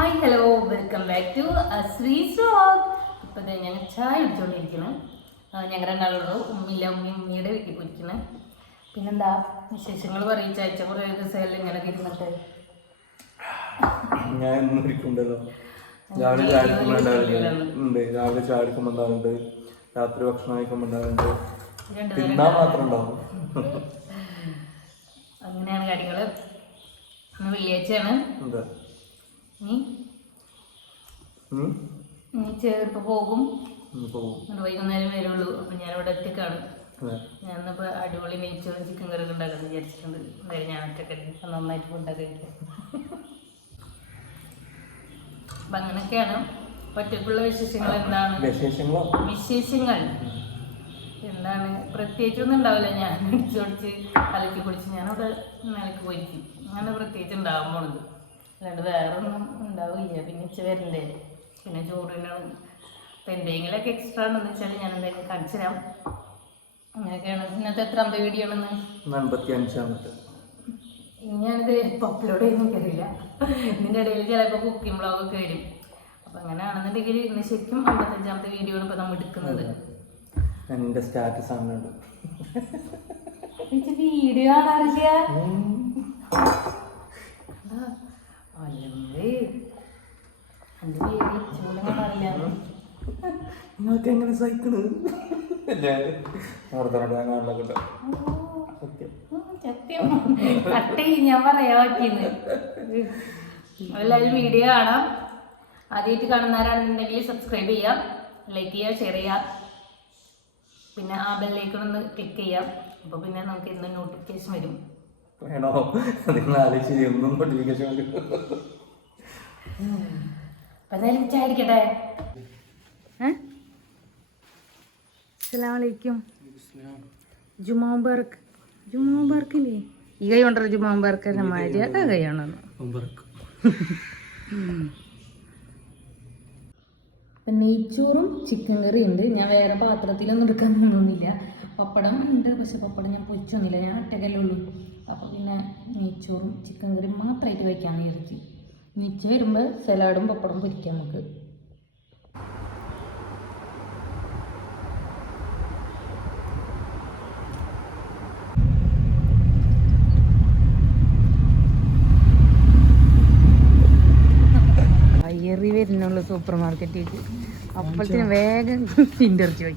Hi hello welcome back to Sree vlog ഇപ്പം ഞങ്ങൾ ചായ കുടിച്ചുകൊണ്ടിരിക്കണം ഞങ്ങൾ രണ്ടാളുള്ളൂ ഉമ്മയില്ല ഉമ്മി ഉമ്മിയുടെ വീട്ടിൽ പോയിരിക്കണം പിന്നെന്താ വിശേഷങ്ങൾ പറയും. ചായച്ച കുറേ ദിവസമല്ല ഇങ്ങനെ ഇരുന്നിട്ട്. ഞാൻ ഇരിക്കുന്നുണ്ടല്ലോ. രാവിലെ ചായ ഉണ്ട്. രാവിലെ ചാടിക്കുമ്പോൾ ഉണ്ടാവുന്നുണ്ട്. രാത്രി ഭക്ഷണം കഴിക്കുമ്പോൾ ഉണ്ടാവുന്നുണ്ട്. തിന്നാൻ മാത്രം ഉണ്ടാവും. അങ്ങനെയാണ് കാര്യങ്ങൾ വെള്ളിയാഴ്ചയാണ്. എന്താ നീ ചേർപ്പ് പോകും. വൈകുന്നേരം വരുള്ളൂ. അപ്പം ഞാനിവിടെ ഒറ്റക്കാണ് ഞാൻ ഞാനിപ്പോൾ അടിപൊളി നെയ്ച്ചോറും ചിക്കൻ കറി ഉണ്ടാക്കാൻ വിചാരിച്ചിട്ടുണ്ട്. എന്തായാലും ഞാൻ നന്നായിട്ട് കഴിക്കാം. അപ്പം അങ്ങനെയൊക്കെയാണ്. ഒറ്റക്കുള്ള വിശേഷങ്ങൾ എന്താണ്? വിശേഷങ്ങൾ. എന്താണ്? പ്രത്യേകിച്ചൊന്നും ഉണ്ടാവില്ല. ഞാൻ അടിച്ചൊടിച്ച് അലക്കി കുളിച്ച് ഞാനവിടെ നിലയ്ക്ക് പോയിരിക്കും. അങ്ങനെ പ്രത്യേകിച്ച് ഉണ്ടാവാൻ പോണത് അല്ലാണ്ട് വേറെ ഒന്നും ഉണ്ടാവില്ല. പിന്നെ ഉച്ച വരണ്ടേ. പിന്നെ ചോറിനാണ് അപ്പം എന്തെങ്കിലുമൊക്കെ എക്സ്ട്രാ ഉണ്ടെന്ന് വെച്ചാൽ ഞാൻ എന്തെങ്കിലും കാണിച്ചു തരാം. അങ്ങനെയൊക്കെയാണ്. ഇന്നത്തെ എത്രാമത്തെ വീഡിയോ ആണെന്ന് അൻപത്തി അഞ്ചാമത്തെ ഞാനിത് എപ്പോൾ അപ്ലോഡ് ചെയ്യുന്ന എനിക്കറിയില്ല. ഇതിന്റെ ഇടയിൽ ചിലപ്പോൾ കുക്കിംഗ് ബ്ലോഗൊക്കെ വരും. അപ്പം അങ്ങനെയാണെന്നുണ്ടെങ്കിൽ ഇന്ന് ശരിക്കും അമ്പത്തഞ്ചാമത്തെ വീഡിയോ ആണ് ഇപ്പോൾ നമ്മൾ എടുക്കുന്നത്. എന്റെ സ്റ്റാറ്റസ് ആണ് വീഡിയോ കാണാറില്ല? അല്ലേ എന്റെ വീഡിയോ ചൂടും കാണാറില്ല നിങ്ങൾക്ക് എങ്ങനെ സഹിക്കുന്നത് ഞാൻ പറ്റിയെന്ന്. എല്ലാവരും വീഡിയോ കാണാം. ആദ്യമായിട്ട് കാണുന്നവരാണെന്നുണ്ടെങ്കിൽ സബ്സ്ക്രൈബ് ചെയ്യാം. ലൈക്ക് ചെയ്യുക ഷെയർ ചെയ്യാം. പിന്നെ ആ ബെല്ലേക്കൊന്ന് ക്ലിക്ക് ചെയ്യാം. അപ്പോൾ പിന്നെ നമുക്ക് ഇന്ന് നോട്ടിഫിക്കേഷൻ വരും. വേണോ? നിങ്ങൾ ആലോചിച്ച് ഒന്നും നോട്ടിഫിക്കേഷൻ അസ്സലാമലൈക്കും ജുമാബർക്ക് ജുമാബർക്കില്ലേ ഈ കൈ കൊണ്ടോ ജുമാബർക്ക് മര്യാദ കൈ അപ്പം നെയ്ച്ചോറും ചിക്കൻ കറി ഉണ്ട്. ഞാൻ വേറെ പാത്രത്തിലൊന്നും എടുക്കാൻ തോന്നുന്നില്ല പപ്പടം ഉണ്ട്. പക്ഷെ പപ്പടം ഞാൻ പൊരിച്ചൊന്നുമില്ല ഞാൻ ഒറ്റക്കല്ലേ ഉള്ളൂ. അപ്പോൾ പിന്നെ നെയ്ച്ചോറും ചിക്കൻ കറിയും മാത്രമായിട്ട് വയ്ക്കാൻ വിചാരിച്ചു. നിച്ച വരുമ്പോൾ സലാഡും പപ്പടം പൊരിക്കാം നമുക്ക്. വരുന്നുള്ളൂ സൂപ്പർ മാർക്കറ്റിലേക്ക് അപ്പോഴത്തേന് വേഗം പിന്തിറച്ച് പോയി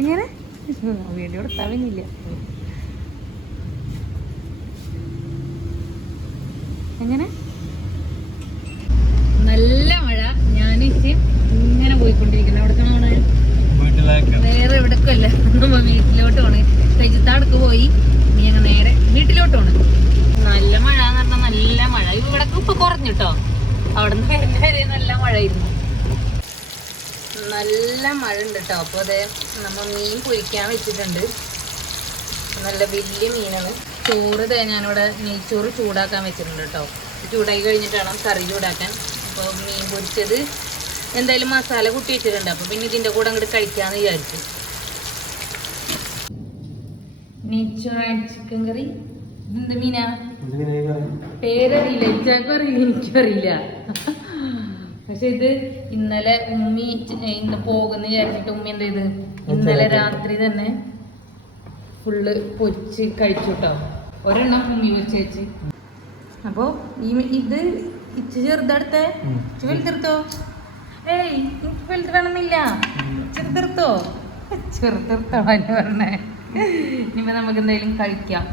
എങ്ങനെ? വീഡിയോ തവനില്ല എങ്ങനെ? നല്ല മഴ. ഞാൻ ഇങ്ങനെ പോയിക്കൊണ്ടിരിക്കുന്നു. അവിടെ വേറെ എവിടേക്കല്ല നമ്മ വീട്ടിലോട്ട് പോണ്. തെജിത്താടക്ക് പോയി. നീ അങ്ങ് നേരെ വീട്ടിലോട്ട് പോണ്. നല്ല മഴ. നല്ല മഴ. ഇവിടെ ഇപ്പൊ കുറഞ്ഞിട്ടോ. അവിടെ നിന്ന് വരുന്ന വരെ നല്ല മഴയായിരുന്നു. നല്ല മഴ ഉണ്ട് കേട്ടോ. അപ്പോൾ അതെ നമ്മ മീൻ പൊരിക്കാൻ വെച്ചിട്ടുണ്ട്. നല്ല വലിയ മീനാണ്. ചോറ് തേ ഞാനിവിടെ നെയ്ച്ചോറ് ചൂടാക്കാൻ വെച്ചിട്ടുണ്ട് കേട്ടോ. ചൂടാക്കി കഴിഞ്ഞിട്ടാണ് കറി ചൂടാക്കാൻ. അപ്പോൾ മീൻ പൊരിച്ചത് എന്തായാലും മസാല കൂട്ടി വെച്ചിട്ടുണ്ട്. അപ്പോൾ പിന്നെ ഇതിന്റെ കൂടെ അങ്ങോട്ട് കഴിക്കാമെന്ന് വിചാരിച്ചു. നെയ്ച്ചോറ് ചിക്കൻ കറി. എന്ത് മീനാ പേരറിയില്ല ഇച്ചാക്കും അറിയില്ല എനിക്കും അറിയില്ല പക്ഷെ ഇത് ഇന്നലെ ഉമ്മി ഇന്ന് പോകുന്ന വിചാരിച്ചിട്ട് ഉമ്മി എന്ത് ചെയ്ത്? ഇന്നലെ രാത്രി തന്നെ ഫുള്ള് പൊരിച്ച് കഴിച്ചു കേട്ടോ ഒരെണ്ണം ഉമ്മി പൊരിച്ച് വെച്ച്. അപ്പോ ഈ ഇത് ഇച്ച് ചെറുതെടുത്തേ? ഇച്ച് വലുതെടുത്തോ? ഏയ് എനിക്ക് വലുത് വേണമെന്നില്ല ചെറുതെടുത്തോ പറഞ്ഞേ. ഇനിയിപ്പോ നമുക്ക് എന്തെങ്കിലും കഴിക്കാം.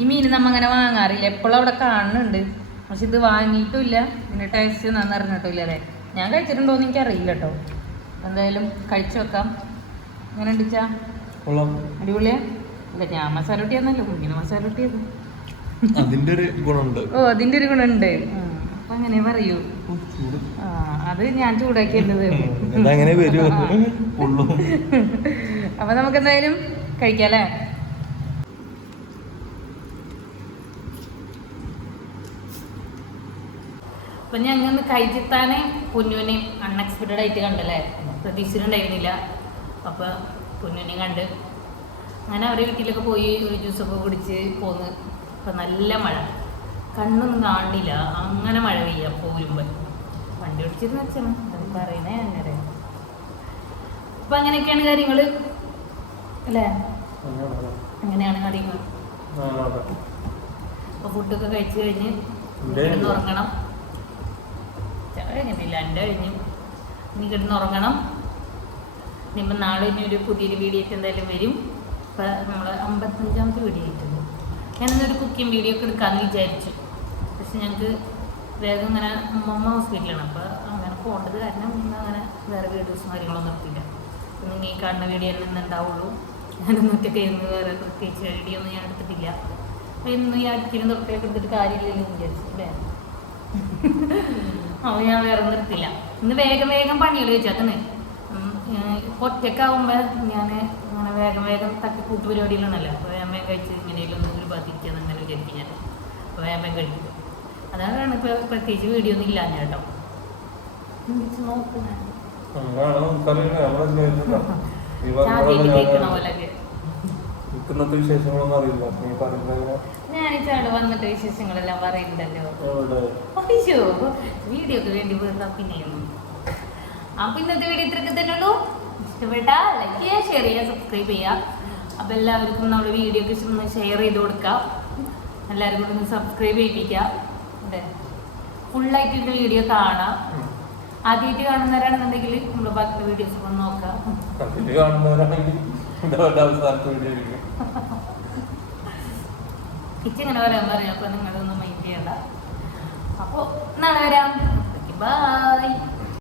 ഈ മീൻ നമ്മ അങ്ങനെ വാങ്ങാറില്ല. എപ്പോഴും അവിടെ കാണുന്നുണ്ട്. പക്ഷെ ഇത് വാങ്ങിയിട്ടില്ല. ഇതിന്റെ ടേസ്റ്റ് നന്നറിഞ്ഞിട്ടില്ല അല്ലേ? ഞാൻ കഴിച്ചിട്ടുണ്ടോന്ന് എനിക്ക് അറിയില്ല കേട്ടോ. എന്തായാലും കഴിച്ചു വെക്കാം എങ്ങനെ ഉണ്ടിച്ചാ അടിപൊളിയാ? അല്ല ഞാൻ മസാല കൂട്ടിയാന്നല്ലോ ഇങ്ങനെ മസാല കൂട്ടിയത് അതിന്റെ ഒരു ഗുണമുണ്ട്. ഓ അതിന്റെ ഒരു ഗുണമുണ്ട്. അപ്പൊ അങ്ങനെ പറയൂ. അത് ഞാൻ ചൂടാക്കിയത് അപ്പൊ നമുക്ക് എന്തായാലും കഴിക്കാം അപ്പൊ ഞങ്ങൾ കഴിച്ചിത്താനെ കുഞ്ഞുവിനെയും അൺഎക്സ്പെക്റ്റഡ് ആയിട്ട് കണ്ടല്ലേ? പ്രതീക്ഷിച്ചിട്ടുണ്ടായിരുന്നില്ല. അപ്പൊ കുഞ്ഞുവിനെയും കണ്ട് അങ്ങനെ അവരെ വീട്ടിലൊക്കെ പോയി ഒരു ജ്യൂസൊക്കെ കുടിച്ച് പോന്ന്. അപ്പൊ നല്ല മഴ. കണ്ണൊന്നും കാണില്ല അങ്ങനെ മഴ പെയ്യ പോരുമ്പോൾ വണ്ടി ഓടിച്ചിരുന്ന് വെച്ചാണ് അത് പറയുന്നേ അങ്ങനെ അപ്പം അങ്ങനെയൊക്കെയാണ് കാര്യങ്ങൾ അല്ലേ? അങ്ങനെയാണ് കാര്യങ്ങൾ അപ്പോൾ ഫുഡൊക്കെ കഴിച്ചു കഴിഞ്ഞ് ഉറങ്ങണം കഴിഞ്ഞിട്ടില്ല എന്റെ കഴിഞ്ഞു. ഇനി കിടന്ന് ഉറങ്ങണം. ഇനിയിപ്പോൾ നാളെ ഇനി ഒരു പുതിയൊരു വീഡിയോ എന്തായാലും വരും. ഇപ്പം നമ്മൾ അമ്പത്തഞ്ചാമത്തെ വീഡിയോ ആയിട്ടുണ്ട്. ഞാനിന്നൊരു കുക്കിംഗ് വീഡിയോ ഒക്കെ എടുക്കാമെന്ന് വിചാരിച്ചു. പക്ഷെ ഞങ്ങൾക്ക് വേഗം ഇങ്ങനെ അമ്മമ്മ ഹോസ്പിറ്റലാണ് അപ്പോൾ അങ്ങനെ പോകേണ്ടത് കാരണം ഇന്ന് അങ്ങനെ വേറെ വീഡിയോസും കാര്യങ്ങളൊന്നും എടുത്തില്ല. ഇന്ന് ഈ കാണുന്ന വീഡിയോ തന്നെ ഉണ്ടാവുള്ളൂ. ഞാനൊന്നും ഒറ്റയ്ക്ക് ഇരുന്ന് വേറെ പ്രത്യേകിച്ച് വീഡിയോ ഒന്നും ഞാൻ എടുത്തിട്ടില്ല. അപ്പോൾ ഇന്ന് ഈ അടുത്തിരുന്ന് തൊട്ടേക്ക് എടുത്തിട്ട് കാര്യമില്ലല്ലോ വിചാരിച്ചു. അല്ലേ? അപ്പോൾ ഞാൻ വേറെ നിർത്തില്ല ഇന്ന് വേഗം വേഗം പണികൾ വെച്ചാത്തന്നെ ഒറ്റക്കാവുമ്പോൾ ഞാൻ അങ്ങനെ വേഗം വേഗം തട്ടിക്കൂട്ട് പരിപാടികളാണല്ലോ. അപ്പോൾ വേമ്മ കഴിച്ച് ഇങ്ങനെയുള്ള ഒന്നും ഒരു ബാധിക്കാന്ന് അങ്ങനെ വിചാരിക്കും ഞാൻ. അപ്പോൾ വേമ്മ കഴിക്കും. അതാണ് ഇപ്പോൾ പ്രത്യേകിച്ച് വീഡിയോ ഒന്നും ഇല്ലാഞ്ഞ കേട്ടോ. നോക്കുന്നത് ആദ്യമായിട്ട് കേൾക്കണ പോലെയൊക്കെ ഇന്നത്തെ വിശേഷങ്ങളൊന്നും അറിയില്ല. നീ പറയുന്നത് ഞാൻ ഇച്ചാണ്ട് വന്നിട്ട് വിശേഷങ്ങളെല്ലാം പറയുന്നുണ്ടല്ലോ. അയ്യോ വീഡിയോക്ക് വേണ്ടി വെറുതെ പിന്നെയും. അപ്പൊ ഇന്നത്തെ വീഡിയോ ഇത്രയൊക്കെ തന്നെ ഉള്ളൂ ഇഷ്ടപ്പെട്ട ലൈക്ക് ചെയ്യുക ഷെയർ ചെയ്യുക സബ്സ്ക്രൈബ് ചെയ്യുക. അപ്പൊ എല്ലാവർക്കും നമ്മുടെ വീഡിയോ ഒക്കെ ഒന്ന് ഷെയർ ചെയ്ത് കൊടുക്കാം എല്ലാവരും കൂടെ ഒന്ന് സബ്സ്ക്രൈബ് ചെയ്യിപ്പിക്കുക. അതെ. വീഡിയോ കാണാം. ആദ്യമായിട്ട് കാണുന്നവരാണെന്നുണ്ടെങ്കിൽ നമ്മൾ ബാക്കി വീഡിയോസ് ഒന്ന് നോക്കാം. കാണുന്നവരാണെങ്കിൽ അവസാനത്തെ വീഡിയോ പറയാം അപ്പൊ നിങ്ങളൊന്നും മൈൻഡ് ചെയ്യണ്ട. അപ്പോൾ നാളെ വരാം. ബൈ